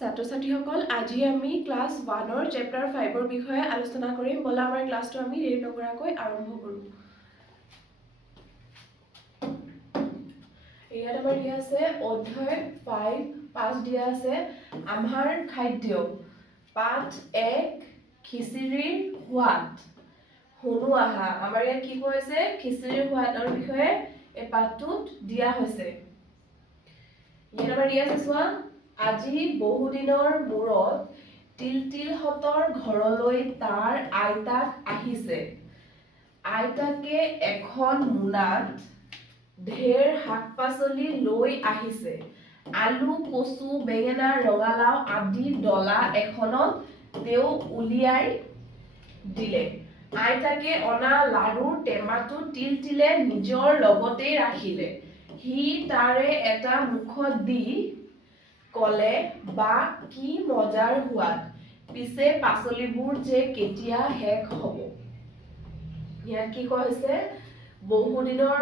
ছাত্ৰ ছাত্ৰীসকল আজি আমি ক্লাছ 1 চেপ্টাৰ 5 বিষয়ে আলোচনা কৰিম। বলা আমাৰ ক্লাছটো আমি দেৰি নকৰাকৈ আৰম্ভ কৰোঁ। ইয়াত আমাৰ দিয়া আছে অধ্যায় 5 দিয়া আছে আমাৰ খাদ্য। পাঠ 1 খিচিৰিৰ সোৱাদ। শুনো আহা। আমাৰ ইয়াত কি কৈছে খিচিৰিৰ সোৱাদৰ বিষয়ে এই পাঠটোত দিয়া হৈছে। ইয়াত আমাৰ দিয়া আছে চোৱা আজি বহুদিনৰ মূৰত তিলতিলহঁতৰ ঘৰলৈ তাৰ আইতাক আহিছে। আইতাকে এখন মোনাত ঢেৰ শাক-পাচলি লৈ আহিছে। আলু, কচু, বেঙেনা, ৰঙালাও আদি ডলা এখনত তেওঁ উলিয়াই দিলে। আইতাকে অনা লাড়ুৰ টেমাটো তিলতিলে নিজৰ লগতেই ৰাখিলে। সি তাৰে এটা মুখত দি কলে, বা কি মজাৰ সোৱাদ, পিছে পাচলিবোৰ যে কেতিয়া শেষ হব। ইয়াত কি কোৱা হৈছে বহুদিনৰ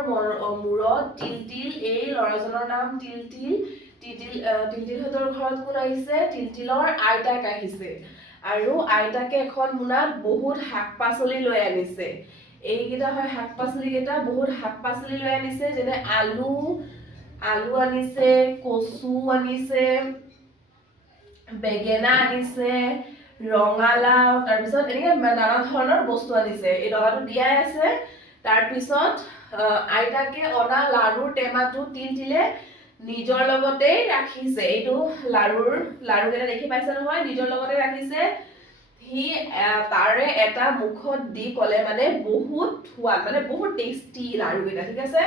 মূৰত তিলতিল, এই ল'ৰাজনৰ নাম তিলতিল। তিলতিলহঁতৰ ঘৰত কোন আহিছে? তিলতিলৰ আইতাক আহিছে। আৰু আইতাকে এখন মোনাত বহুত শাক-পাচলি লৈ আনিছে। এইকেইটা হয় শাক-পাচলি কেইটা। বহুত শাক-পাচলি লৈ আনিছে, যেনে আলু আনিছে, কচু আনিছে, বেঙেনা আনিছে, ৰঙালাও, তাৰপিছত এনেকে নানা ধৰণৰ বস্তু আনিছে। এই ডলাটো দিয়াই আছে। তাৰপিছত আইতাকে অনা লাড়ুৰ টেমাটো তিলতিলে নিজৰ লগতেই ৰাখিছে। এইটো লাড়ুকেইটা দেখি পাইছে নহয়, নিজৰ লগতে ৰাখিছে। সি তাৰে এটা মুখত দি কলে, মানে বহুত সোৱাদ, মানে বহুত টেষ্টি লাড়ুকেইটা। ঠিক আছে।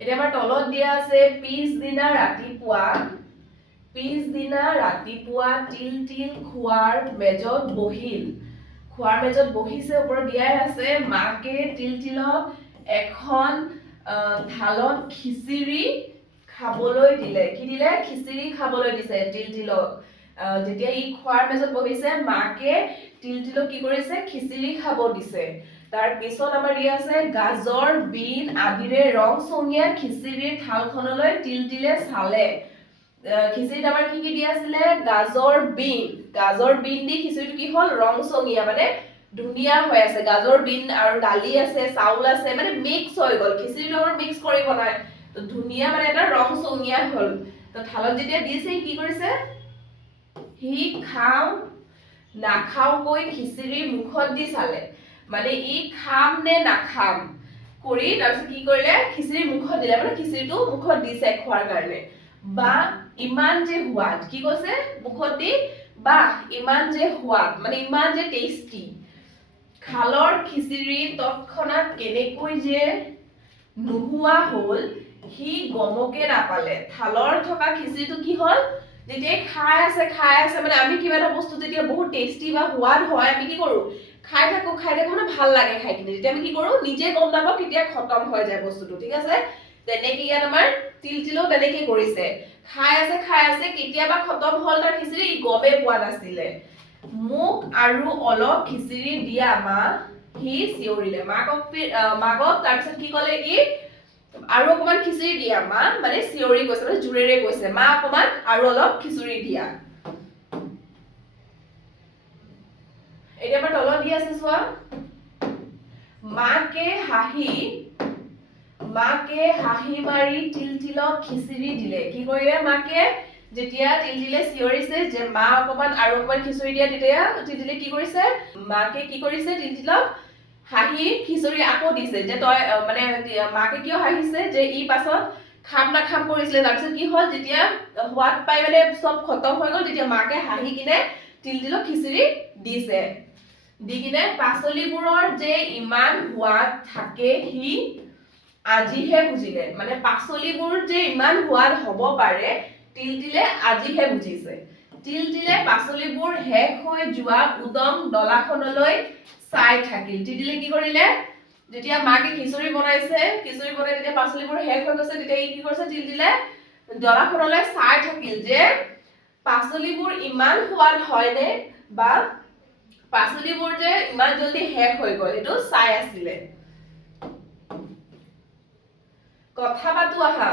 এতিয়া আমাৰ তলত দিয়া আছে পিছদিনা ৰাতিপুৱা তিলতিল খোৱাৰ মেজত বহিছে। ওপৰত দিয়াই আছে মাকে তিলতিলক এখন থালত খিচিৰি খাবলৈ দিলে। কি দিলে? খিচিৰি খাবলৈ দিছে তিলতিলক। যেতিয়া ই খোৱাৰ মেজত বহিছে, মাকে তিলতিলক কি কৰিছে? খিচিৰি খাব দিছে। তাৰ পিছত আমাৰ দিয়া আছে গাজৰ, বিন আদিৰে ৰংচঙীয়া খিচিৰিৰ থালখনলৈ তিলতিলে চালে। খিচিৰিত আমাৰ কি দিয়া আছিলে? গাজৰ, বিন দি খিচিৰিটো কি হ'ল? ৰংচঙীয়া, মানে ধুনীয়া হৈ আছে। গাজৰ, বিন আৰু দালি আছে, চাউল আছে, মানে মিক্স হৈ গ'ল। খিচিৰিটো আমাৰ মিক্স কৰি বনায়, তো ধুনীয়া, মানে এটা ৰংচঙীয়া হ'ল। তো থালত যেতিয়া দিছে, কি কৰিছে? সি নাখাওকৈ খিচিৰি মুখত দি চালে। মানে ই খাম নে নাখাম কৰি তাৰপিছত কি কৰিলে? খিচিৰি মুখত দিলে, মানে খিচিৰিটো মুখত দিছে খোৱাৰ কাৰণে। বা ইমান যে সোৱাদ, কি কৈছে? মুখত দি, বাহ ইমান যে সোৱাদ, মানে ইমান যে টেষ্টি। খালৰ খিচিৰি তৎক্ষণাত কেনেকৈ যে নোহোৱা হ'ল সি গমকে নাপালে। থালৰ থকা খিচিৰিটো কি হ'ল? যেতিয়া খাই আছে, মানে আমি কিবা এটা বস্তু যেতিয়া বহুত টেষ্টি বা সোৱাদ হয়, আমি কি কৰো? খাই থাকো, মানে ভাল লাগে খাই কিনে। তেতিয়া আমি কি কৰো? নিজে গম নাপাওঁ কেতিয়া খতম হৈ যায় বস্তুটো। ঠিক আছে। তেনেকে ইয়াত আমাৰ তিলতিলেও তেনেকে কৰিছে। খাই আছে, কেতিয়াবা খতম হ'ল তাৰ খিচিৰি, ই গমে পোৱা নাছিলে। মোক আৰু অলপ খিচিৰি দিয়া মা, সি চিঞৰিলে। মাকক তাৰপিছত কি ক'লে? ই আৰু অকমান খিচিৰি দিয়া মা, মানে চিঞৰি কৈছে, মানে জোৰেৰে কৈছে, মা অকমান আৰু অলপ খিচিৰি দিয়া। এতিয়া আমাৰ তলত দি আছে চোৱা, মাকে হাঁহি মাৰি তিলতিলক খিচিৰি দিলে। কি কৰিলে মাকে? যেতিয়া তিলতিলে চিঞৰিছে যে মা অকমান আৰু অকমান খিচিৰি দিয়া, তেতিয়া তিলতিলে কি কৰিছে? মাকে কি কৰিছে? তিলতিলক হাঁহি খিচিৰি আকৌ দিছে। যে তই মানে মাকে কিয় হাঁহিছে? যে ই পাছত খাম নাখাম কৰিছিলে। তাৰপিছত কি হ'ল? যেতিয়া সোৱাদ পাই মানে চব খতম হৈ গ'ল, তেতিয়া মাকে হাঁহি কিনে তিলতিলক খিচিৰি দিছে। দি কিনে পাচলিবোৰৰ যে ইমান সোৱাদ থাকে সি আজিহে বুজিলে। মানে পাচলিবোৰ যে ইমান সোৱাদ হ'ব পাৰে তিলতিলে আজিহে বুজিছে। তিলতিলে পাচলিবোৰ শেষ হৈ যোৱা উদং ডলাখনলৈ চাই থাকিল। তিলতিলে কি কৰিলে? যেতিয়া মাকে খিচিৰি বনাইছে, যেতিয়া পাচলিবোৰ শেষ হৈ গৈছে, তেতিয়া ই কি কৰিছে? তিলতিলে ডলাখনলৈ চাই থাকিল যে পাচলিবোৰ ইমান সোৱাদ হয়নে, বা পাচলিবোৰ যে ইমান জলদি শেষ হৈ গ'ল, সেইটো চাই আছিলে। কথা পাতো আহা।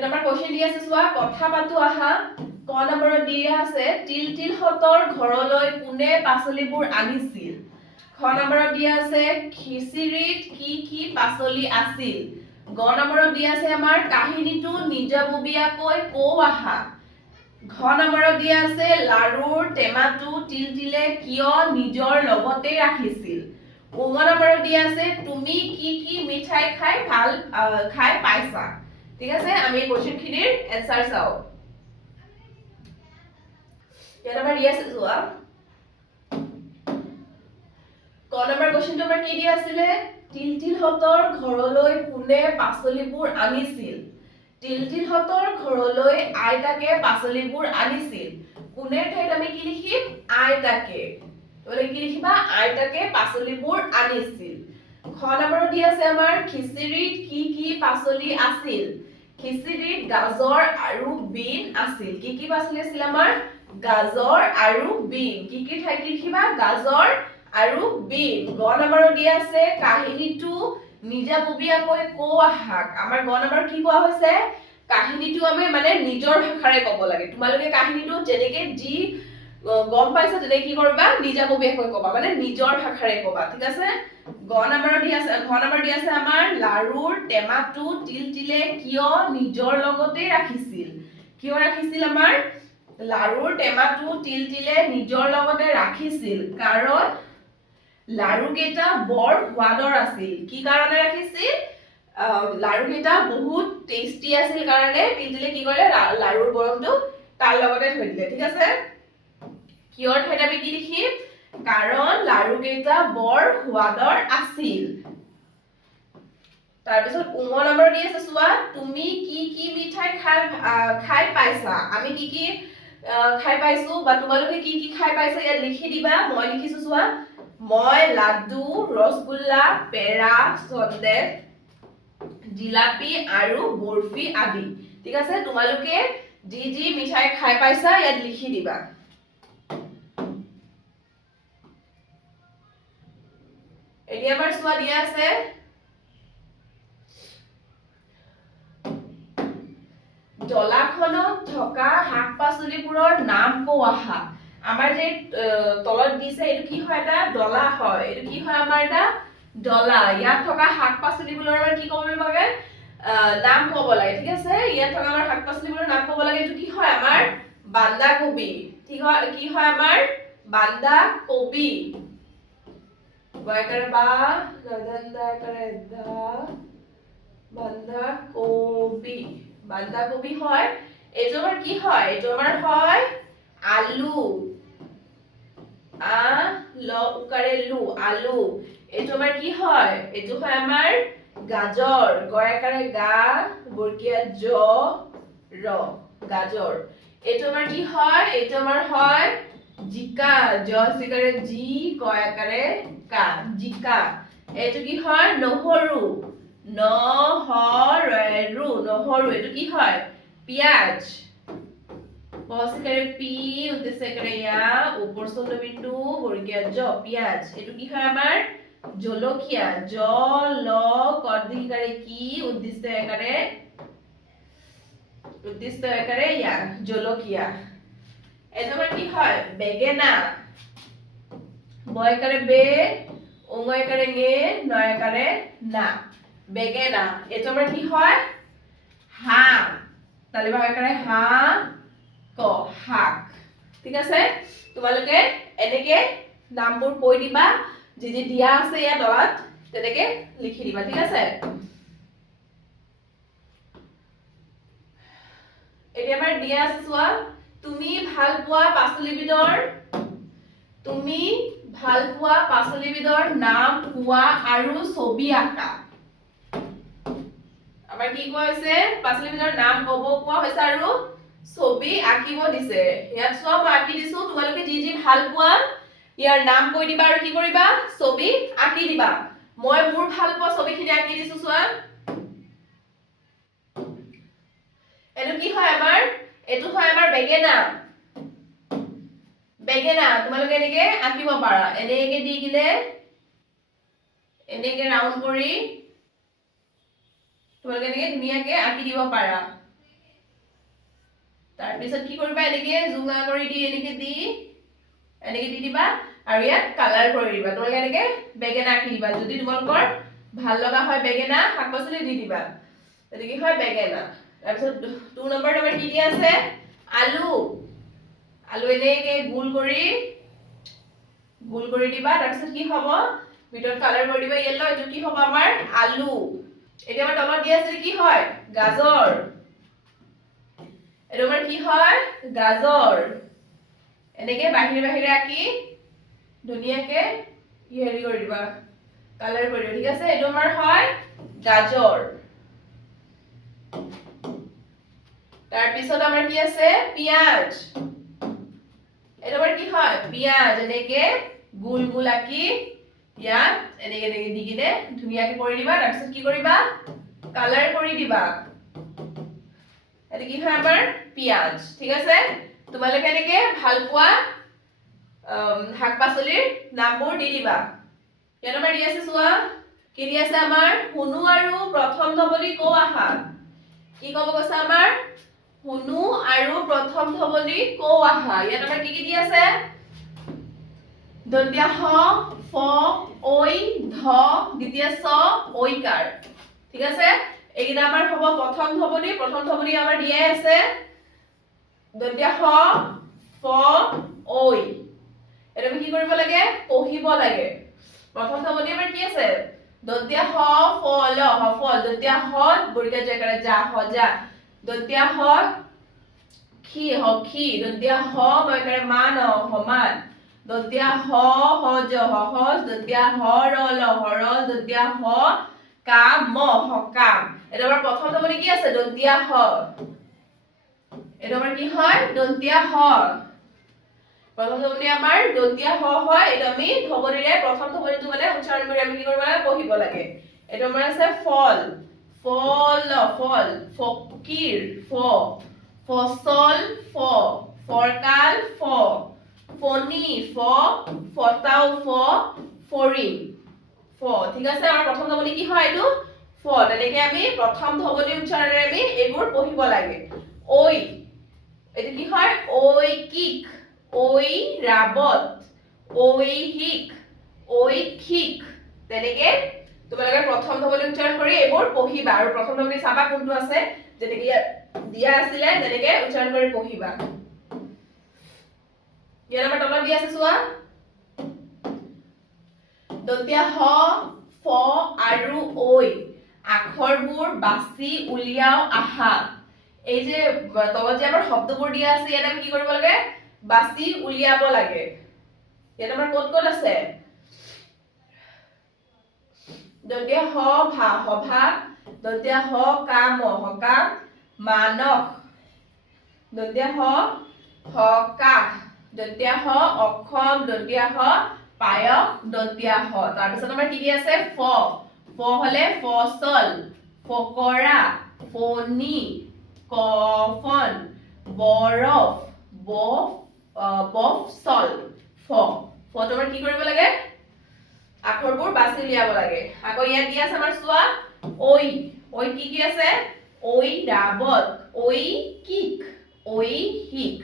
নম্বৰ কোৱেশ্চন দি আছে চোৱা কথা পাতো আহা ক নম্বৰত দিয়া আছে তিলতিলহঁতৰ ঘৰলৈ কোনে পাচলিবোৰ আনিছিল খ নম্বৰত দিয়া আছে খিচিৰিত কি পাচলি আছিল গ নম্বৰত দিয়া আছে আমাৰ কাহিনীটো নিজাববীয়াকৈ কও আহা ঘ নম্বৰত দিয়া আছে লাৰুৰ টেমাটো তিলতিলে কিয় নিজৰ লগতে ৰাখিছিল উঙ নম্বৰত দিয়া আছে তুমি কি মিঠাই খাই পাইছা ঠিক আছে আমি কোৱেশ্চনখিনিৰ এনসাৰ চাও ইয়াত আমাৰ দিয়া আছে চোৱা ক নম্বৰ কোৱেশ্চনটো আমাৰ কি দিয়া আছিলে তিলতিলহঁতৰ ঘৰলৈ কোনে পাচলিবোৰ আনিছিল তিলতিলহঁতৰ ঘৰলৈ আইতাকে পাচলিবোৰ আনিছিল কোনে ঠাইত আমি কি লিখিম আইতাকে তোলে কি লিখিবা আইতাকে পাচলিবোৰ আনিছিল খ নম্বৰত দি আছে আমাৰ খিচিৰিত কি পাচলি আছিল খিচিৰিত গাজৰ আৰু বিন আছিল কি পাচলি আছিল আমাৰ গাজৰ আৰু বিন কি ঠাইত লিখিবা গাজৰ আৰু বিন গ নম্বৰত দি আছে কাহিনীটো নিজাববীয়াকৈ কও আহা আমাৰ গ নম্বৰ কি কোৱা হৈছে কাহিনীটো আমি মানে নিজৰ ভাষাৰে ক'ব লাগে তোমালোকে কাহিনীটো যেনেকৈ যি গম পাইছা তেনেকৈ কি কৰিবা নিজাববীয়াকৈ ক'বা মানে নিজৰ ভাষাৰে ক'বা ঠিক আছে ঘ নম্বৰ দি আছে আমাৰ লাৰুৰ টেমাটো তিলতিলে কিয় নিজৰ লগতে ৰাখিছিল কিয় ৰাখিছিল আমাৰ লাৰুৰ টেমাটো তিলতিলে নিজৰ লগতে ৰাখিছিল কাৰণ লাৰুকেইটা বৰ সোৱাদৰ আছিল কি কাৰণে ৰাখিছিল লাৰুকেইটা বহুত টেষ্টি আছিল কাৰণে তিলতিলে কি কৰিলে লাৰুৰ বৰমটো তাৰ লগতে থৈ দিলে ঠিক আছে কিয়ৰ ঠাইত আমি কি লিখিম কাৰণ লাৰুকেইটা বৰ সোৱাদৰ আছিল তাৰপিছত উঙ নম্বৰ দি আছে চোৱা তুমি কি মিঠাই খাই পাইছা আমি কি খাই পাইছো বা তোমালোকে কি খাই পাইছা ইয়াত লিখি দিবা মই লিখিছো চোৱা মই লাড্ডু ৰসগোল্লা পেৰা সন্দেহ জিলাপি আৰু বৰফি আদি ঠিক আছে তোমালোকে যি মিঠাই খাই পাইছা ইয়াত লিখি দিবা এতিয়া আমাৰ চোৱা দিয়া আছে ডলাখনত থকা শাক-পাচলিবোৰৰ নাম কও আহা আমাৰ যে তলত দিছে এটো কি হয় এটা ডলা হয় এটো কি হয় আমাৰ এটা ডলা ইয়াত থকা শাক-পাচলিবোৰৰ আমাৰ কি ক'ব লাগে নাম ক'ব লাগে ঠিক আছে ইয়াত থকা আমাৰ শাক-পাচলিবোৰৰ নাম ক'ব লাগে এটো কি হয় আমাৰ বান্ধাকবি ঠিক হয় কি হয় আমাৰ বান্ধাকবি বায়কাৰে বা গদন্দা কৰে দা বান্ধাকবি হয় এটো আমাৰ কি হয় এটো আমাৰ হয় আলু উকাৰে লু আলু এটো আমাৰ কি হয় এটো হয় আমাৰ গাজৰ গয়াকাৰে গা বৰ্গীয়া জ ৰ গাজৰ এটো আমাৰ কি হয় এটো আমাৰ হয় জিকা জসিকাৰে জি কয়াকাৰে কা জিকা এটো কি হয় নহৰু নহৰু এটো কি হয় পিয়াজ পসিকাৰে পি উদ্দেশ্যকাৰে ইয়া উপৰ চন্দ্ৰবিন্দু বৰ্গীয় জ পিয়াজ এটো কি হয় আমাৰ জলকীয়া জ ল কৰ্দিকাৰে কি উদ্দেশ্যকাৰে ইয়া জলকীয়া এটো আমাৰ কি হয় বেগেনা বয়কাৰে বে ওঙয়কাৰে ঙে নয়কাৰে না বেগেনা এটো আমাৰ কি হয় হাঁহ তালি বয়কাৰে হাঁহ ক শাক ঠিক আছে তোমালোকে এনেকে নামবোৰ কৈ দিবা যি দিয়া আছে ইয়া দলত তেনেকে লিখি দিবা ঠিক আছে এতিয়া আমাৰ দিয়া আছে চোৱা তুমি ভাল পোৱা পাচলিবিধৰ নাম কোৱা আৰু ছবি আঁকা আমাৰ কি কোৱা হৈছে পাচলিবিধৰ নাম ক'ব কোৱা হৈছে আৰু ছবি আঁকিব দিছে ইয়াত চোৱা মই আঁকি দিছো তোমালোকে যি ভাল পোৱা ইয়াৰ নাম কৈ দিবা আৰু কি কৰিবা ছবি আঁকি দিবা মই মোৰ ভাল পোৱা ছবিখিনি আঁকি দিছো চোৱা এটো কি হয় আমাৰ এটো হয় আমাৰ বেগেনা তোমালোকে এনেকে আঁকিব পাৰা এনেকে দি কিনে এনেকে ৰাউন্ড কৰি তোমালোকে এনেকে ধুনীয়াকে আঁকি দিব পাৰা তাৰ পিছত কি কৰিবা এনেকে জুঙা কৰি দি এনেকে দি দিবা আৰু ইয়াত কালাৰ কৰি দিবা তোমালোকে এনেকে বেগেনা আঁকি দিবা যদি তোমালোকৰ ভাল লগা হয় বেগেনা শাক-পাচলি দি দিবা এটো কি হয় বেগেনা তাৰ পিছত 2 নম্বৰ আমাৰ কি দিয়া আছে আলু এনেকে গোল কৰি দিবা তাৰ পিছত কি হ'ব ভিতৰত কালাৰ কৰি দিবা ইয়েলো এটো কি হ'ব আমাৰ আলু এতিয়া আমাৰ তলত দিয়া আছে কি হয় গাজৰ এটো আমাৰ কি হয় গাজৰ এনেকে বাহিৰে আঁকি ধুনীয়াকে হেৰি কৰি দিবা কালাৰ কৰি দিবা ঠিক আছে এটো আমাৰ হয় গাজৰ তাৰ পিছত আমাৰ কি আছে পিয়াজ এটো আমাৰ কি হয় পিয়াজ এনেকে গোল আঁকি ইয়াত এনেকে দি কিনে ধুনীয়াকে কৰি দিবা তাৰ পিছত কি কৰিবা কালাৰ কৰি দিবা এটো কি হয় আমাৰ পিয়াজ ঠিক আছে তোমালোকে এনেকে ভাল পোৱা শাক-পাচলিৰ নামবোৰ দি দিবা ইয়াত আমাৰ দি আছে চোৱা কি দি আছে আমাৰ হুনু আৰু প্ৰথম ধবলি কৌ আহা কি ক'ব কৈছে আমাৰ হুনু আৰু প্ৰথম ধবলি কৌ আহা ইয়াত আমাৰ কি দি আছে দন্তিয়া হ ফ ঐ ধ দ্বিতীয় ছ ঐকাৰ ঠিক আছে এইটা আমাৰ হ'ব প্ৰথম ধবলি আমাৰ দিয়াই আছে দন্তিয়া হ ফ ঐ এটা কি কৰিব লাগে পঢ়িব লাগে প্ৰথম ধবলি আমাৰ কি আছে দন্তিয়া হ ফ ল হফল দন্তিয়া হ বৰ্গা জয়কাৰে যা হজা দন্তিয়া হ খি হখি দন্তিয়া হ বয়কাৰে মান সমান দন্তিয়া হ হজ হহজ দন্তিয়া হ ৰল হৰল দন্তিয়া হ কাম ম হকাম এটা আমাৰ প্ৰথম ধবলি কি আছে দন্তিয়া হ এটা আমাৰ কি হয় দন্তিয়া হ প্ৰথম ধবলি আমাৰ দন্তিয়া হ হয় এটা আমি ধবলিৰে প্ৰথম ধবলিটো মানে উচ্চাৰণ কৰি আমি কি কৰিব লাগে পঢ়িব লাগে এটা আমাৰ আছে ফল ফল ফকিৰ ফ ফসল ফ ফৰকাল ফ ফনি ফ ফটাও ফ ফৰিং ফ ঠিক আছে আমাৰ প্ৰথম ধবলি কি হয় এইটো ফ তেনেকে আমি প্ৰথম ধবলি উচ্চাৰণেৰে আমি এইবোৰ পঢ়িব লাগে ঐ এটো কি হয় ঐকিক ঐৰাবত ঐহিক ঐখিক তেনেকে তোমালোকে প্ৰথম ধবলি উচ্চাৰণ কৰি এইবোৰ পঢ়িবা আৰু প্ৰথম ধবলি চাবা কোনটো আছে যেনেকে দিয়া আছিলে তেনেকে উচ্চাৰণ কৰি পঢ়িবা ইয়াত আমাৰ তলত দিয়া আছে চোৱা দন্তিয়া হ ফ আৰু ঐ আখৰবোৰ বাছি উলিয়াও আহা এই যে তলত যে আমাৰ শব্দবোৰ দিয়া আছে ইয়াত আমি কি কৰিব লাগে বাছি উলিয়াব লাগে ইয়াত আমাৰ ক'ত আছে দন্তিয়া হ ভা হভা দন্তিয়া হ কাম হকাম মানস দন্তিয়া হ হকাহ দন্তিয়া হ অক্ষম দন্তিয়া হ পায়স দন্তিয়া হ তাৰ পিছত আমাৰ কি দি আছে ফ হলে ফসল ফকৰা ফনি কফন বৰফ বফসল ফটো আমাৰ কি কৰিব লাগে আখৰবোৰ বাছি উলিয়াব লাগে আকৌ ইয়াত দিয়া আছে আমাৰ চোৱা ঐ কি আছে ঐৰাবত ঐকিক ঐহিক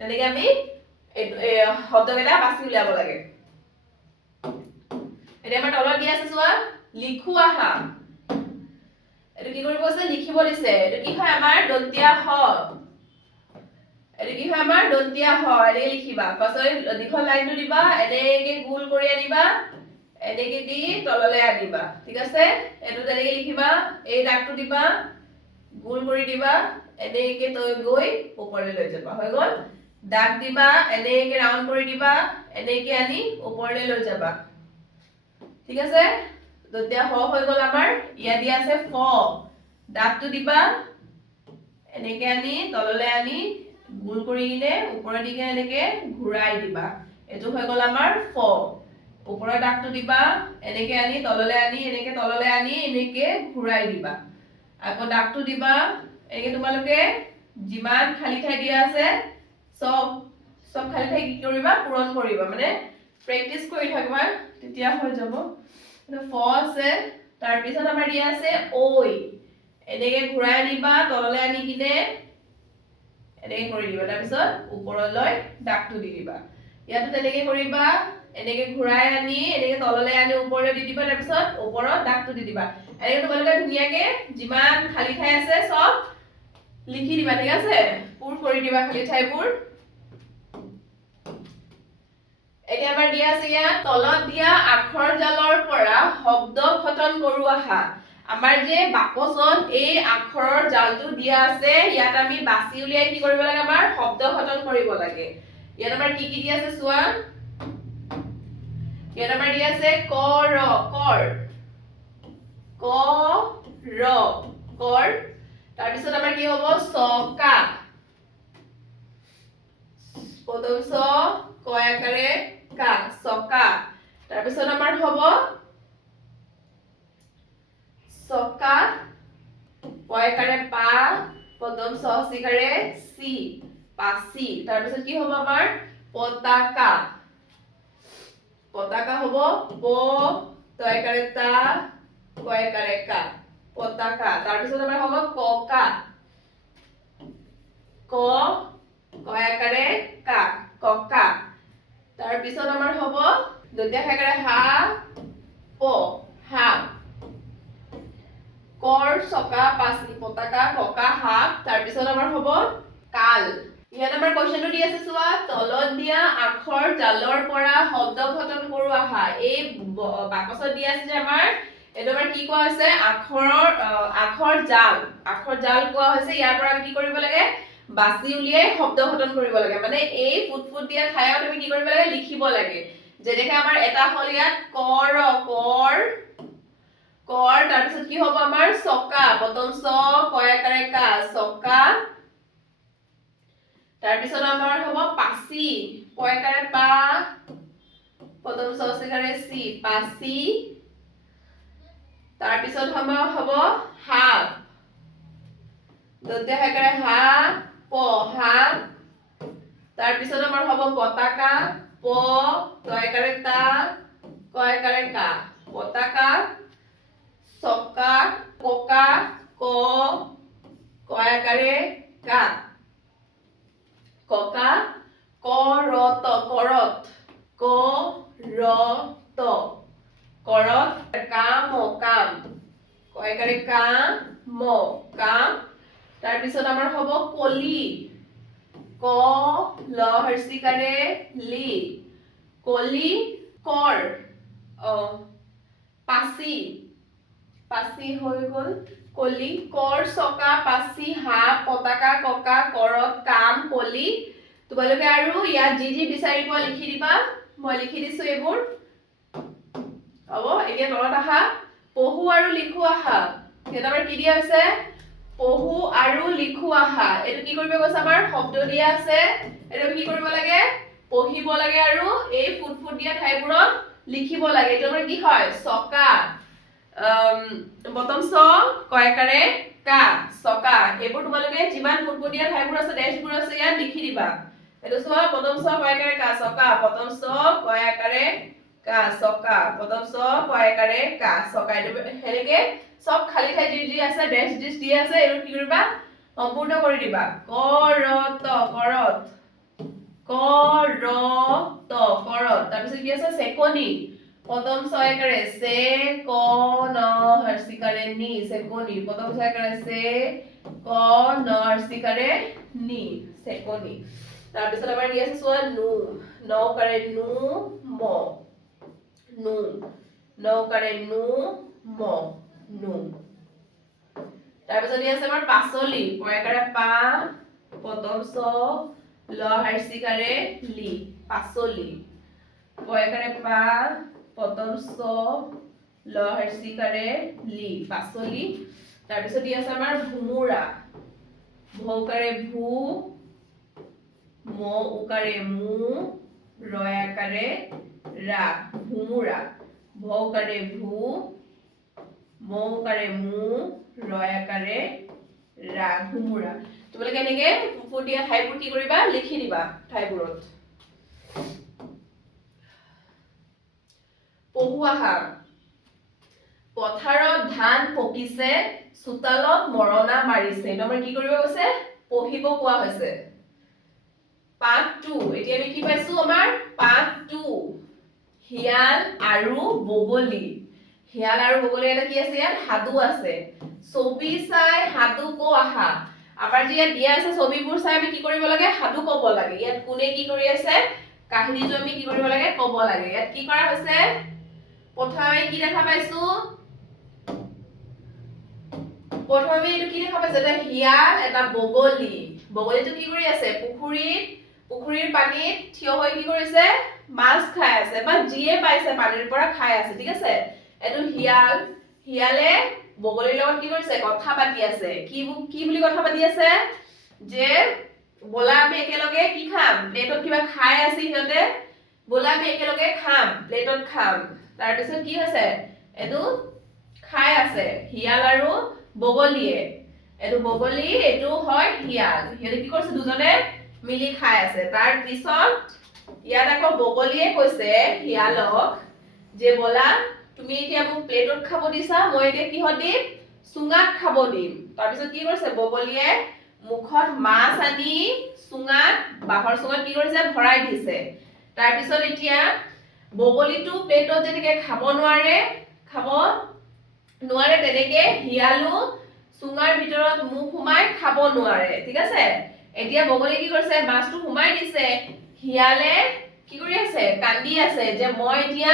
তেনেকে আমি শব্দকেইটা বাছি উলিয়াব লাগে এতিয়া আমাৰ তলত দিয়া আছে চোৱা লিখো আহা এটো কি কৰিব আছে লিখিব দিছে এটো কি হয় আমাৰ দন্তিয়া হ এটো কি হয় আমাৰ দন্তিয়া হ এনেকে লিখিবা পাছলৈ দীঘল লাইনটো দিবা এনেকে গোল কৰি আনিবা এনেকে দি তললৈ আনিবা ঠিক আছে এটো তেনেকে লিখিবা এই দাগটো দিবা গোল কৰি দিবা এনেকে তই গৈ ওপৰলৈ লৈ যাবা হৈ গল দাগ দিবা এনেকে ৰাউন্ড কৰি দিবা এনেকে আনি ওপৰলৈ লৈ যাবা ঠিক আছে দন্তিয়া হ হৈ গল আমাৰ ইয়া দিয়া আছে ফ দাগটো দিবা এনেকে আনি তললৈ আনি গোল কৰি কিনে ওপৰৰ দিকে এনেকে ঘূৰাই দিবা এটো হৈ গল আমাৰ ফ ওপৰৰ দাগটো দিবা এনেকে আনি তললৈ আনি এনেকে তললৈ আনি এনেকে ঘূৰাই দিবা আকৌ দাগটো দিবা এনেকে তোমালোকে যিমান খালি ঠাই দিয়া আছে সব খালি ঠাই কি কৰিবা পূৰণ কৰিবা মানে প্ৰেক্টিস কৰি থাকিবা তেতিয়া হৈ যাব ফ আছে তাৰ পিছত আমাৰ দিয়া আছে ঐ এনেকে ঘূৰাই আনিবা তললৈ আনি কিনে এনেকৈ কৰি দিবা তাৰপিছত ওপৰলৈ দাগটো দি দিবা ইয়াতো তেনেকৈ কৰিবা এনেকৈ ঘূৰাই আনি এনেকৈ তললৈ আনি ওপৰলৈ দি দিবা তাৰপিছত ওপৰত দাগটো দি দিবা এনেকৈ তোমালোকে ধুনীয়াকৈ যিমান খালী ঠাই আছে চব লিখি দিবা ঠিক আছে পূৰ কৰি দিবা খালী ঠাইবোৰ এতিয়া আমাৰ দিয়া আছে ইয়াত তলত দিয়া আখৰ জালৰ পৰা শব্দ গঠন কৰো আহা আমাৰ যে বাকচত এই আখৰৰ জালটো দিয়া আছে ইয়াত আমি বাছি উলিয়াই কি কৰিব লাগে আমাৰ শব্দ গঠন কৰিব লাগে ইয়াত আমাৰ কি দিয়া আছে চোৱা ইয়াত আমাৰ দিয়া আছে ক ৰ কৰ ক ৰ কৰ তাৰ পিছত আমাৰ কি হ'ব চকা প্ৰথম চ ক আকাৰে কা চকা তাৰ পিছত আমাৰ হ'ব চকা পয়কাৰে পা প্ৰথম চ হস্ৰিকাৰে চি পাচি তাৰ পিছত কি হ'ব আমাৰ পতাকা পতাকা হ'ব প তয়কাৰে তা কয়কাৰে কা পতাকা তাৰ পিছত আমাৰ হ'ব ককা ক কয়াকাৰে কা ককা তাৰ পিছত আমাৰ হ'ব দ্বিতীয় হাকাৰে হা প হা কৰ চকা পাচি পতাকা ককা হাত তাৰ পিছত আমাৰ হ'ব কাল ইয়াত আমাৰ কোৱেশ্চনটো দি আছে চোৱা তলত দিয়া আখৰ জালৰ পৰা শব্দ গঠন কৰো আহা এই বাকচত দি আছে যে আমাৰ এটো আমাৰ কি কোৱা হৈছে আখৰ জাল কোৱা হৈছে ইয়াৰ পৰা আমি কি কৰিব লাগে বাছি উলিয়াই শব্দ গঠন কৰিব লাগে মানে এই ফুট দিয়া ঠাইত আমি কি কৰিব লাগে লিখিব লাগে যেনেকৈ আমাৰ এটা হল ইয়াত কৰ কৰ তাৰ পিছত কি হ'ব আমাৰ চকা প্ৰথম চ কয়াকাৰে কা চকা তাৰ পিছত আমাৰ হ'ব পাচি পয়কাৰে পা প্ৰথম চ হস্ৰিকাৰে চি পাচি তাৰ পিছত আমাৰ হ'ব হাত দ্বিতীয় হাকাৰে হা প হাত তাৰ পিছত আমাৰ হ'ব পতাকা প তয়কাৰে তা কয়কাৰে কা পতাকা চকা ককা ক কয়াকাৰে কা ককা কৰত কৰত ক ৰ ত কৰত কাম কাম কয়কাৰে কা ম কাম তাৰ পিছত আমাৰ হ'ব কলি ক ল হস্ৰিকাৰে লি কলি কৰ পাচি পাচি হৈ গল কলি কৰ চকা পাচি হা পতাকা ককা কৰত কাম কলি তোমালোকে আৰু ইয়াত যি বিচাৰিব লিখি দিবা মই লিখি দিছো এইবোৰ হ'ব এতিয়া তলত আহা পঢ়ু আৰু লিখো আহা এটা আমাৰ কি দিয়া আছে পঢ়ু আৰু লিখো আহা এটো কি কৰিব কৈছে আমাৰ শব্দ দিয়া আছে এটো কি কৰিব লাগে পঢ়িব লাগে আৰু এই ফুট দিয়া ঠাইবোৰত লিখিব লাগে এটো আমাৰ কি হয় চকা প্ৰথম চ কয়কাৰে কা চকা এইবোৰ তোমালোকে যিমান ফুট দিয়া ঠাইবোৰ আছে ডেশবোৰ আছে ইয়াত লিখি দিবা এটো চোৱা প্ৰথম চ কয়কাৰে কা চকা প্ৰথম চ কয়াকাৰে কা চকা প্ৰথম চ কয়াকাৰে কা চকা এটো হেনেকে সব খালি ঠাই যি আছে ডেশ দি আছে এটো কি কৰিবা সম্পূৰ্ণ কৰি দিবা কৰত কৰত কৰত কৰত তাৰ পিছত কি আছে চেকনি প্ৰথম ছয়কাৰে সে ক ন হস্ৰিকাৰে নি চেকনি প্ৰথম ছয়কাৰে সে ক ন হস্ৰিকাৰে নি চেকনি তাৰ পিছত আমাৰ কি আছে চোৱা নু নকাৰে নু ম নু নকাৰে নু ম নু তাৰ পিছত আছে আমাৰ পাচলি পয়কাৰে পা প্ৰথম চ ল হস্ৰিকাৰে লি পাচলি পয়কাৰে পা প্ৰথম চ ল হস্ৰিকাৰে লি পাচলি তাৰ পিছত আছে আমাৰ ভুমুৰা ভৌকাৰে ভু ম উকাৰে মু ৰয়াকাৰে ৰা ভুমুৰা ভৌকাৰে ভু ম উকাৰে মু ৰয়াকাৰে ৰা ভুমুৰা তোমালোকে এনেকে ফুটীয়া ঠাইবোৰ কি কৰিবা লিখি দিবা ঠাইবোৰত পঢ়ু আহা পথাৰত ধান পকিছে চোতালত মৰণা মাৰিছে এটা আমাৰ কি কৰিব কৈছে পঢ়িব কোৱা হৈছে পাঠ 2 এতিয়া আমি কি পাইছো আমাৰ পাঠ 2 হিয়াল আৰু বগলী হিয়াল আৰু বগলী এটা কি আছে ইয়াত সাধু আছে ছবি চাই সাধু কো আহা আমাৰ যে ইয়াত দিয়া আছে ছবিবোৰ চাই আমি কি কৰিব লাগে সাধু ক'ব লাগে ইয়াত কোনে কি কৰি আছে কাহিনীটো আমি কি কৰিব লাগে ক'ব লাগে ইয়াত কি কৰা হৈছে প্ৰথমে কি দেখা পাইছো প্ৰথমে এইটো কি দেখা পাইছে এটা হিয়াল এটা বগলী বগলীটো কি কৰি আছে পুখুৰীৰ পানীত থিয় হৈ কি কৰিছে মাছ খাই আছে বা যিয়ে পাইছে পানীৰ পৰা খাই আছে ঠিক আছে এটো হিয়ালে বগলীৰ লগত কি কৰিছে কথা পাতি আছে কি বুলি কথা পাতি আছে যে বলা আমি একেলগে কি খাম প্লেটত কিবা খাই আছে সিহঁতে বলা আমি একেলগে খাম প্লেটত খাম তাৰ পিছত কি হৈছে এটো খাই আছে হিয়াল আৰু বগলীয়ে এটো বগলী এটো হয় হিয়াল সিহঁতে কি কৰিছে দুজনে মিলি খাই আছে তাৰ পিছত ইয়াত আকৌ বগলীয়ে কৈছে হিয়ালক যে বলা তুমি এতিয়া মোক প্লেটত খাব দিছা মই এতিয়া কিহত দিম চুঙাত খাব দিম তাৰ পিছত কি কৰিছে বগলীয়ে মুখত মাছ আনি চুঙাত বাঁহৰ চুঙাত কি কৰিছে ভৰাই দিছে তাৰ পিছত এতিয়া বগলীটো প্লেটত যেনেকৈ খাব নোৱাৰে তেনেকৈ হিয়ালো চুঙাৰ ভিতৰত মুখ সোমাই খাব নোৱাৰে ঠিক আছে এতিয়া বগলী কি কৰিছে মাছটো সোমাই দিছে হিয়ালে কি কৰি আছে কান্দি আছে যে মই এতিয়া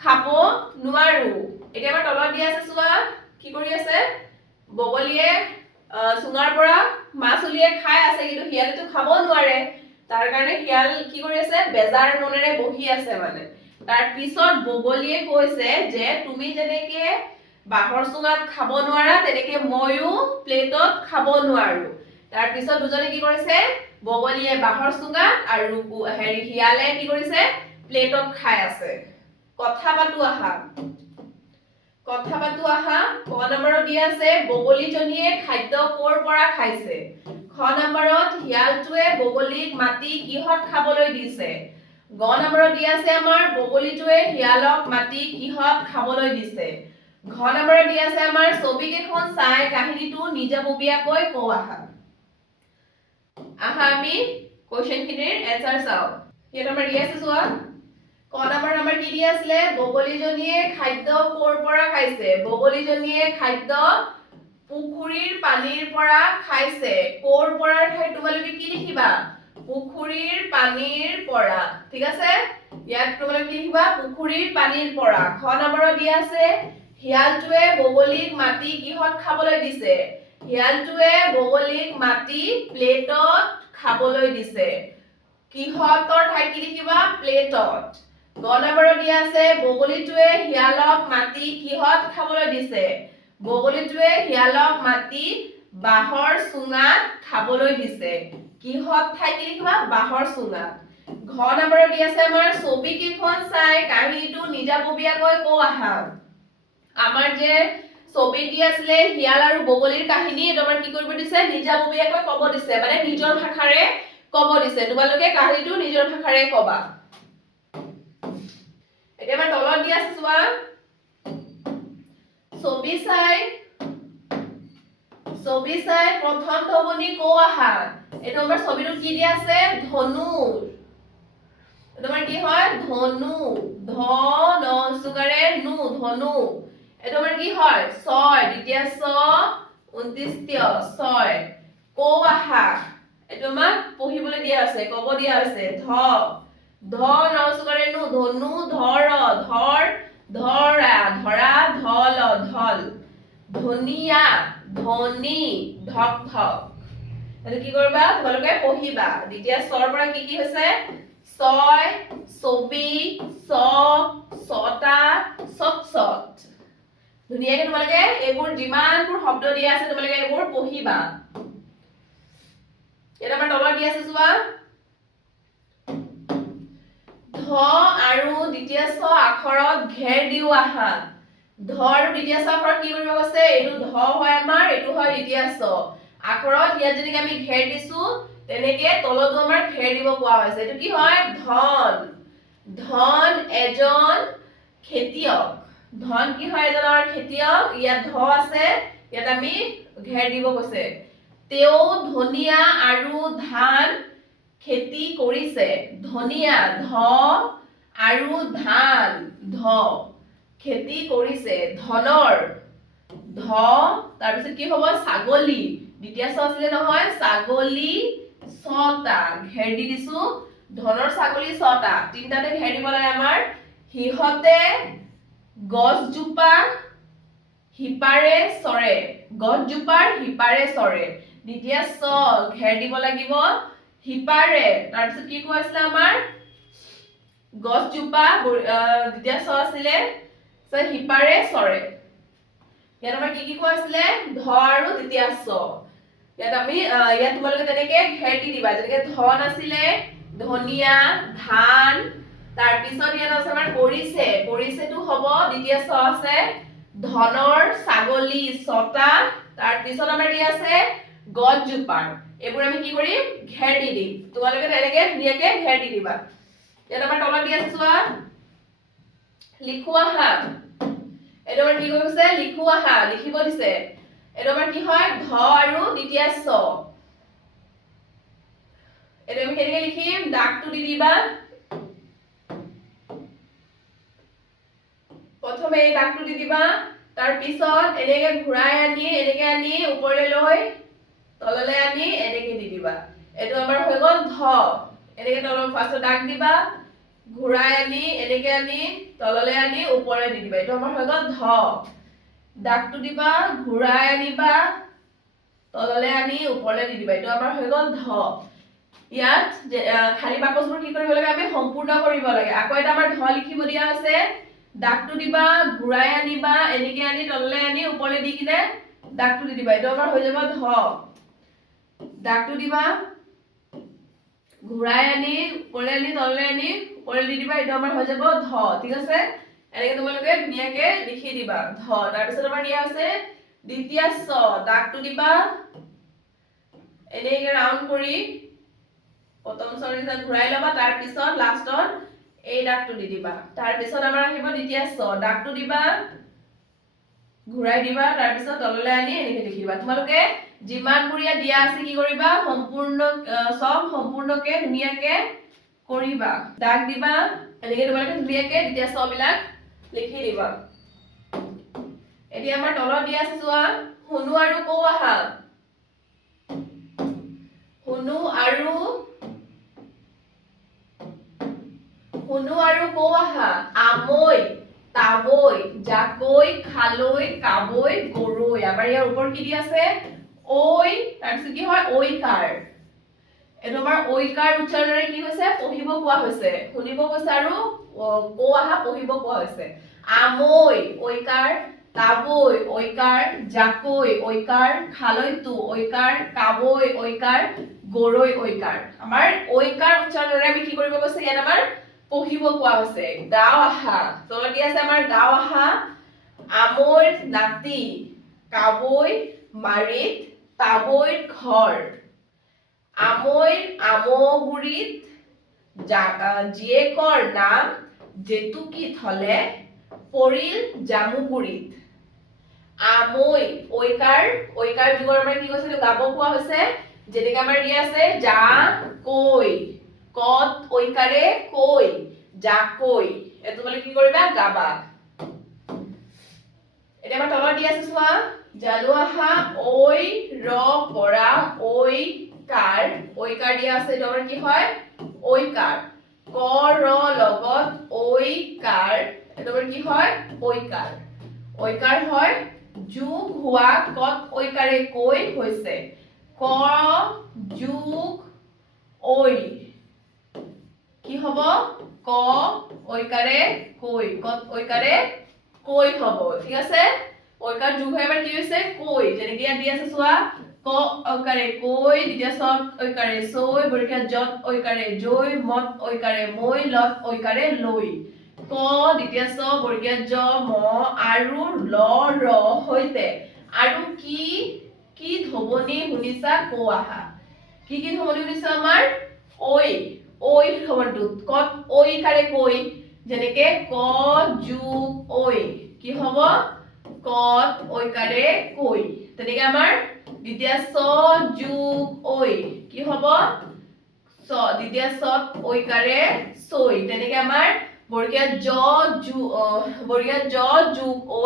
খাব নোৱাৰো এতিয়া আমাৰ তলত দিয়া আছে চোৱা কি কৰি আছে বগলীয়ে চুঙাৰ পৰা মাছ উলিয়াই খাই আছে কিন্তু হিয়ালেটো খাব নোৱাৰে তাৰ কাৰণে হিয়াল কি কৰি আছে বেজাৰ মনেৰে বহি আছে মানে তাৰ পিছত বগলীয়ে কৈছে যে তুমি যেনেকৈ বাঁহৰ চুঙাত খাব নোৱাৰা তেনেকৈ ময়ো প্লেটত খাব নোৱাৰো তাৰ পিছত দুজনে কি কৰিছে বগলীয়ে বাঁহৰ চুঙাত আৰু হিয়ালে কি কৰিছে প্লেটত খাই আছে কথা পাতো আহা ক নম্বৰত দিয়া আছে বগলীজনীয়ে খাদ্য ক'ৰ পৰা খাইছে খ নম্বৰত হিয়ালটোৱে বগলীক মাতি কিহত খাবলৈ দিছে গ নম্বৰত দিয়া আছে আমাৰ বগলীটোৱে হিয়ালক মাতি কিহত খাবলৈ দিছে ঘ নম্বৰত দিয়া আছে আমাৰ ছবি কেইখন চাই কাহিনীটো নিজাববীয়াকৈ কওঁ আহা আমি কোৱেশ্চনখিনিৰ এনসাৰ চাও ইয়াত আমাৰ দিয়া আছে চোৱা ক নম্বৰ আমাৰ কি দিয়া আছিলে বগলীজনীয়ে খাদ্য ক'ৰ পৰা খাইছে বগলীজনীয়ে খাদ্য পুখুৰীৰ পানীৰ পৰা খাইছে ক'ৰ পৰা ঠাই তোমালোকে কি লিখিবা পুখুৰীৰ পানীৰ পৰা ঠিক আছে ইয়াত তোমালোকে কি লিখিবা পুখুৰীৰ পানীৰ পৰা খ নম্বৰত দিয়া আছে হিয়ালটোৱে বগলীক মাতি কিহত খাবলৈ দিছে হিয়ালটোৱে বগলীক মাতি প্লেটত খাবলৈ দিছে কিহতৰ ঠাই কি লিখিবা প্লেটত গ নম্বৰত দিয়া আছে বগলীটোৱে হিয়ালক মাতি কিহত খাবলৈ দিছে বগলীটোৱে হিয়ালক মাতি বাঁহৰ চুঙাত খাবলৈ দিছে কিহত ঠাই কি লিখিবা বাঁহৰ চুঙাত ঘ নম্বৰত দিয়া আছে আমাৰ ছবি কেইখন চাই কাহিনীটো নিজাববীয়াকৈ কওঁ আহা আমাৰ যে ছবি দিয়া আছিলে হিয়াল আৰু বগলীৰ কাহিনী এটা আমাৰ কি কৰিব দিছে নিজাববীয়াকৈ ক'ব দিছে মানে নিজৰ ভাষাৰে ক'ব দিছে তোমালোকে কাহিনীটো নিজৰ ভাষাৰে ক'বা এতিয়া আমাৰ তলত দিয়া আছে চোৱা ছবি চাই প্ৰথম ধ্বনি কওঁ আহা এইটো আমাৰ ছবিটো কি দিয়া আছে ধনুৰ এইটো আমাৰ কি হয় ধনু ধ ন সুগাৰে নু ধনু এইটো আমাৰ কি হয় ছয় দ্বিতীয় ছ 29 ছয় কওঁ আহা এইটো আমাক পঢ়িবলৈ দিয়া আছে ক'ব দিয়া আছে ধ ন সুগাৰে নু ধনু ধৰ ধৰা ধৰা ধল ধল ধনিয়া ধনি ধক ধক এইটো কি কৰিবা তোমালোকে পঢ়িবা দ্বিতীয় স্বৰ পৰা কি কি হৈছে ছয় ছবি ছটা ছট ধুনীয়াকৈ তোমালোকে এইবোৰ যিমানবোৰ শব্দ দিয়া আছে তোমালোকে এইবোৰ পঢ়িবা এটা আমাৰ তলত দিয়া আছে চোৱা ধ আৰু দ্বিতীয় ছ আখৰত ঘেৰ দিও আহা ধ আৰু দ্বিতীয় ছ আখৰত কি কৰিব কৈছে এইটো ধ হয় আমাৰ এইটো হয় দ্বিতীয় ছ আখৰত ইয়াত যেনেকৈ আমি ঘেৰ দিছো তেনেকৈ তলতো আমাৰ ঘেৰ দিব কোৱা হৈছে এইটো কি হয় ধন এজন খেতিয়ক ধন কি হয় এজনৰ খেতিয়ক ইয়াত ধ আছে ইয়াত আমি ঘেৰ দিব কৈছে তেওঁ ধনিয়া আৰু ধান খেতি কৰিছে ধনিয়া ধ আৰু ধান ধ খেতি কৰিছে ধনৰ ধ তাৰপিছত কি হ'ব ছাগলী দ্বিতীয় ছ আছিলে নহয় ছাগলী ছটা ঘেৰ দি দিছো ধনৰ ছাগলী ছটা তিনটাতে ঘেৰ দিব লাগে আমাৰ সিহঁতে গছজোপা হিপাৰে চৰে গছজোপাৰ হিপাৰে চৰে দ্বিতীয় ছ ঘেৰ দিব লাগিব হিপাৰে তাৰপিছত কি কোৱা আছিলে আমাৰ গছজোপা দ্বিতীয় ছ আছিলে হিপাৰে চৰে ইয়াত আমাৰ কি কোৱা আছিলে ধ আৰু দ্বিতীয় ছ ইয়াত আমি ইয়াত তোমালোকে তেনেকে ঘেৰ দি দিবা যেনেকে ধন আছিলে ধনিয়া ধান তাৰপিছত ইয়াত আছে আমাৰ কৰিছেটো হ'ব দ্বিতীয় ছ আছে ধনৰ ছাগলী ছটা তাৰপিছত আমাৰ কি আছে গছজোপাৰ এইবোৰ আমি কি কৰিম ঘেৰ দি দিম তোমালোকে তেনেকে ধুনীয়াকে ঘেৰ দি দিবা ইয়াত আমাৰ তলত দি আছে চোৱা লিখো আহা এইটো আমাৰ কি কৰিছে লিখো আহা লিখিব দিছে এইটো আমাৰ কি হয় ধ আৰু দ্বিতীয় ছ এইটো আমি কেনেকে লিখিম দাগটো দি দিবা প্ৰথমে এই দাগটো দি দিবা তাৰ পিছত এনেকে ঘূৰাই আনি ওপৰলৈ লৈ তললৈ আনি এনেকে দি দিবা এইটো আমাৰ হৈ গ'ল ধ এনেকে তলৰ ফাৰ্ষ্টত দাগ দিবা ঘূৰাই আনি তললৈ আনি ওপৰলৈ দি দিবা এইটো আমাৰ হৈ গ'ল ধ দাগটো দিবা ঘূৰাই আনিবা তললৈ আনি ওপৰলৈ দি দিবা এইটো আমাৰ হৈ গ'ল ধ ইয়াত খালী বাকচবোৰ কি কৰিব লাগে আমি সম্পূৰ্ণ কৰিব লাগে আকৌ এটা আমাৰ ধ লিখিব দিয়া আছে দাগটো দিবা ঘূৰাই আনিবা এনেকে আনি তললৈ আনি ওপৰলৈ দি কিনে দাগটো দি দিবা এইটো আমাৰ হৈ যাব ধ দাগটো দিবা ঘূৰাই আনি ওপৰলৈ আনি তললৈ আনি ওপৰলৈ দি দিবা এইটো আমাৰ হৈ যাব ধ ঠিক আছে এনেকে তোমালোকে ধুনীয়াকে লিখি দিবা ধ তাৰপিছত আমাৰ দিয়া আছে দ্বিতীয় ছ দাগটো দিবা এনেকে ৰাউন্ড কৰি প্ৰথম ছ নিচিনা ঘূৰাই ল'বা তাৰপিছত লাষ্টত এই দাগটো দি দিবা তাৰপিছত আমাৰ আহিব দ্বিতীয় ছ দাগটো দিবা ঘূৰাই দিবা তাৰপিছত তললৈ আনি এনেকে লিখিবা তোমালোকে যিমানবোৰ ইয়াত দিয়া আছে কি কৰিবা সম্পূৰ্ণ সব সম্পূৰ্ণকে ধুনীয়াকে কৰিবা দাগ দিবা এনেকে তোমালোকে ধুনীয়াকে দ্বিতীয় ছ বিলাক লিখি দিবা এতিয়া আমাৰ তলত দিয়া আছে চোৱা শুনো আৰু কও আহা শুনো আৰু কও আহা আমৈ তাবৈ জাকৈ খালৈ কাবৈ গৰৈ আমাৰ ইয়াৰ ওপৰত কি দি আছে ঐ তাৰপিছত কি হয় ঐকাৰ এইটো আমাৰ ঐকাৰ উচ্চাৰণেৰে কি হৈছে পঢ়িব কোৱা হৈছে শুনিব কৈছে আৰু কও আহা পঢ়িব কোৱা হৈছে আমৈ ঐকাৰ তাবৈ ঐকাৰ জাকৈ ঐকাৰ খালৈতো ঐকাৰ কাবৈ ঐকাৰ গৰৈ ঐকাৰ আমাৰ ঐকাৰ উচ্চাৰণেৰে আমি কি কৰিব কৈছে ইয়াত আমাৰ পঢ়িব কোৱা হৈছে গাও আহা তলত দি আছে আমাৰ গাও আহা আমৈৰ নাতি কাবৈ মাৰিত তাবৈৰ ঘৰ আমৈৰ আমগুৰিত জীয়েকৰ নাম জেতুকীত হলে পৰিল জামুগুৰিত আমৈ ঐকাৰ যুগৰ আমাৰ কি কৈছে গাব কোৱা হৈছে যেনেকৈ আমাৰ দিয়া আছে যা কৈ কত ঐকাৰে কৈ জাকৈ এটো মানে কি কৰিবা গাবা এটা আমাৰ তলত দি আছে চোৱা জালু আহা ঐ ৰ পৰা ঐকাৰ দিয়া আছে এটো আমাৰ কি হয় ঐকাৰ ক ৰ লগত ঐকাৰ এটো আমাৰ কি হয় ঐকাৰ হয় যোগ হোৱা কত ঐকাৰে কৈ হৈছে ক যোগ ঐ কি হব ক ঐকাৰে কৈ কত ঐকাৰে কৈ হব ঠিক আছে ঐকাৰ যোগ হৈ এবাৰ কি হৈছে কৈ যেনেকৈ ইয়াত দি আছে চোৱা ক ঐকাৰে কৈ দ্বিতীয় ছত ঐকাৰে চৈ বৰ্গীয়া যত ঐকাৰে জৈ মত ঐকাৰে মই লত ঐকাৰে লৈ ক দ্বিতীয় ছ বৰ্গীয়া জ ম আৰু ল ৰ হৈতে আৰু কি ধ্বনি শুনিছা কও আহা কি ধ্বনি শুনিছা আমাৰ ঐ খবৰটোত কত ঐকাৰে কৈ যেনেকে ক যোগ ঐ কি হব কত ঐকাৰে কৈ তেনেকে আমাৰ দ্বিতীয় ছ যোগ ঐ কি হব দ্বিতীয় চত ঐকাৰে চৈ তেনেকে আমাৰ বৰ্গীয় বৰ্গীয় যোগ ঐ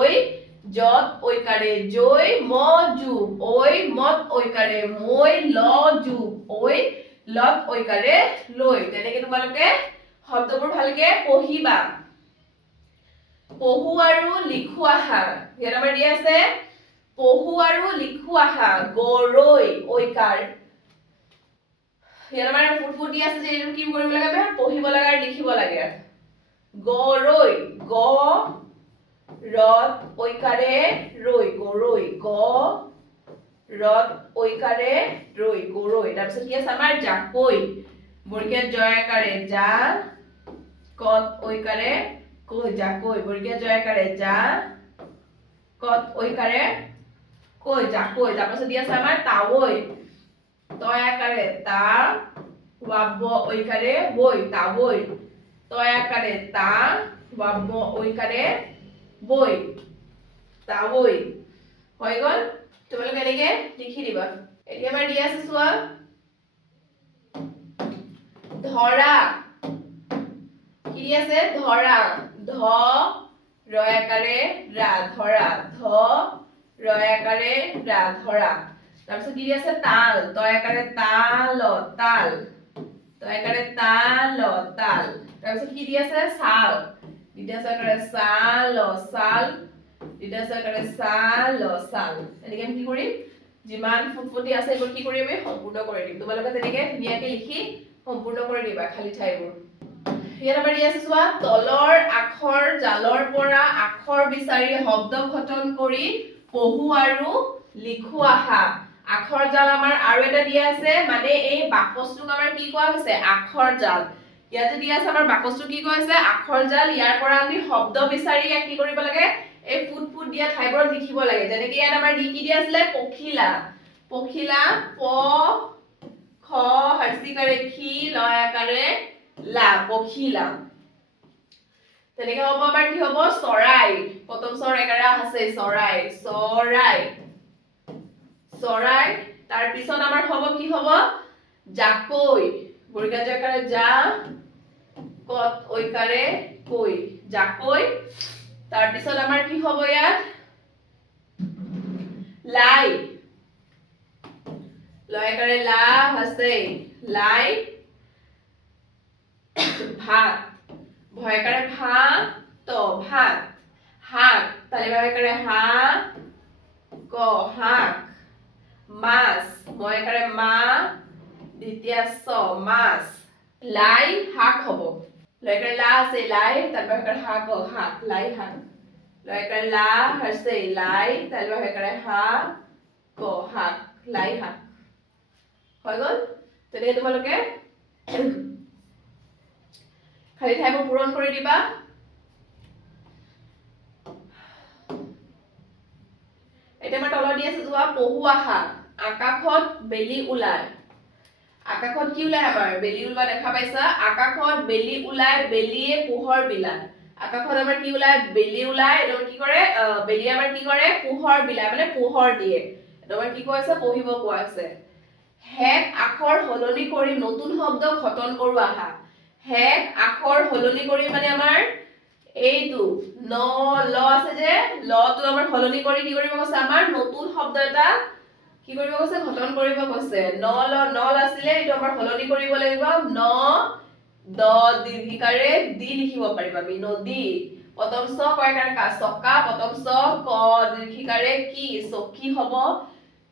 যত ঐকাৰে জৈ ম যোগ ঐ মত ঐকাৰে মই ল যোগ ঐ লত ঐকাৰে লৈ তেনেকে তোমালোকে শব্দবোৰ ভালকে পঢ়িবা পঢ়ু আৰু লিখু আহা ইয়াত আমাৰ দিয়া আছে পঢ়ু আৰু লিখু আহা গৰৈ ঐকাৰ ইয়াত আমাৰ ফুটফুটি আছে যে এইটো কি কৰিব লাগে পঢ়িব লাগে আৰু লিখিব লাগে গৰৈ গ ৰদ ঐকাৰে ৰৈ গৰৈ গ ৰদ ঐকাৰে ৰৈ গৰৈ তাৰপিছত কি আছে আমাৰ জাকৈ বৰ্গীয় জয়াকাৰে যা কত ঐকাৰে কৈ জাকৈ বৰ্গীয় জয়াকাৰে যা কত ঐকাৰে কৈ জাকৈ তাৰপিছত কি আছে আমাৰ তাৱৈ তয়াকাৰে তা ৱাব ঐকাৰে বৈ তাৱৈ তয়াকাৰে তা ৱাব ঐকাৰে বৈ তাৱৈ হৈ গল তোমালোকে এনেকে লিখি দিবা এতিয়া আমাৰ দিয়া আছে চোৱা ধৰা কি আছে ধৰা ধ ৰয়াকাৰে ৰা ধৰা ধ ৰয়াকাৰে ৰা ধৰা তাৰপিছত কি আছে তাল তয়াকাৰে তাল তাল তয়াকাৰে তাল তাল তাৰপিছত কি দি আছে ছাল দ্বিতীয় চকাৰে ছাল ছাল দ্বিতীয় চকাৰে ছাল ছাল এনেকে আমি কি কৰিম যিমান ফুটফুটি আছে এইবোৰ কি কৰিম আমি সম্পূৰ্ণ কৰি দিম তোমালোকে তেনেকে ধুনীয়াকে লিখি সম্পূৰ্ণ কৰি দিবা খালি ঠাইবোৰ ইয়াত আমাৰ দিয়া আছে চোৱা তলৰ আখৰ জালৰ পৰা আখৰ বিচাৰি শব্দ গঠন কৰি পঢ়ু আৰু লিখু আহা আখৰ জাল আমাৰ আৰু এটা দিয়া আছে মানে এই বাকচটোক আমাৰ কি কোৱা হৈছে আখৰ জাল ইয়াতে দিয়া আছে আমাৰ বাকচটো কি কোৱা হৈছে আখৰ জাল ইয়াৰ পৰা আমি শব্দ বিচাৰি কি কৰিব লাগে এই ফুট দিয়া ঠাইবোৰত লিখিব লাগে যেনেকৈ ইয়াত আমাৰ কি দিয়া আছিলে পখিলা পখিলা প খ হৰ্ষিকাৰে খি লয়াকাৰে লা পখিলা তেনেকে হ'ব আমাৰ কি হ'ব চৰাই প্ৰথম চৰাইকাৰে আছে চৰাই চৰাই চৰাই তাৰ পিছত আমাৰ হ'ব কি হ'ব জাকৈ বৰ্গীয় জকাৰে যা কত ঐকাৰে কৈ জাকৈ তাৰ পিছত আমাৰ কি হ'ব ইয়াত লাই লয়কাৰে লা আছে লাই ভাত ভয়কাৰে ভা তো ভাত শাক তালিবাকাৰে হা ক শাক মাছ ময়কাৰে মা দ্বিতীয় ছ মাছ লাই শাক হ'ব লয়কাৰে লা আছে লাই তালিবাকাৰে হা ক শাক লাই শাক লয়কাৰে লা আছে লাই তালিবাকাৰে হা ক শাক লাই শাক হৈ গ'ল তেনেকে তোমালোকে খালি ঠাইবোৰ পূৰণ কৰি দিবা এতিয়া মই তলত দি আছে যোৱা পহু আহা আকাশত বেলি ওলাই আকাশত কি ওলাই আমাৰ বেলি ওলোৱা দেখা পাইছা আকাশত বেলি ওলাই বেলিয়ে পোহৰ বিলায় আকাশত আমাৰ কি ওলাই বেলি ওলাই এটো কি কৰে বেলি আমাৰ কি কৰে পোহৰ বিলায় মানে পোহৰ দিয়ে এটো আমাৰ কি কৈছে পঢ়িব কোৱা আছে হেক আখৰ হলনি কৰি নতুন শব্দ গঠন কৰো আহা হেক আখৰ হলনি কৰি মানে আমাৰ এইটো ন ল আছে যে লটো আমাৰ হলনি কৰি কি কৰিব কৈছে আমাৰ নতুন শব্দ এটা কি কৰিব কৈছে গঠন কৰিব কৈছে নল আছিলে এইটো আমাৰ হলনি কৰিব লাগিব ন দ দীৰ্ঘিকাৰে দি লিখিব পাৰিবা আমি নদী প্ৰথম ছ কয়কাৰে কা চকা প্ৰথম ছ ক দীৰ্ঘিকাৰে কি চকী হ'ব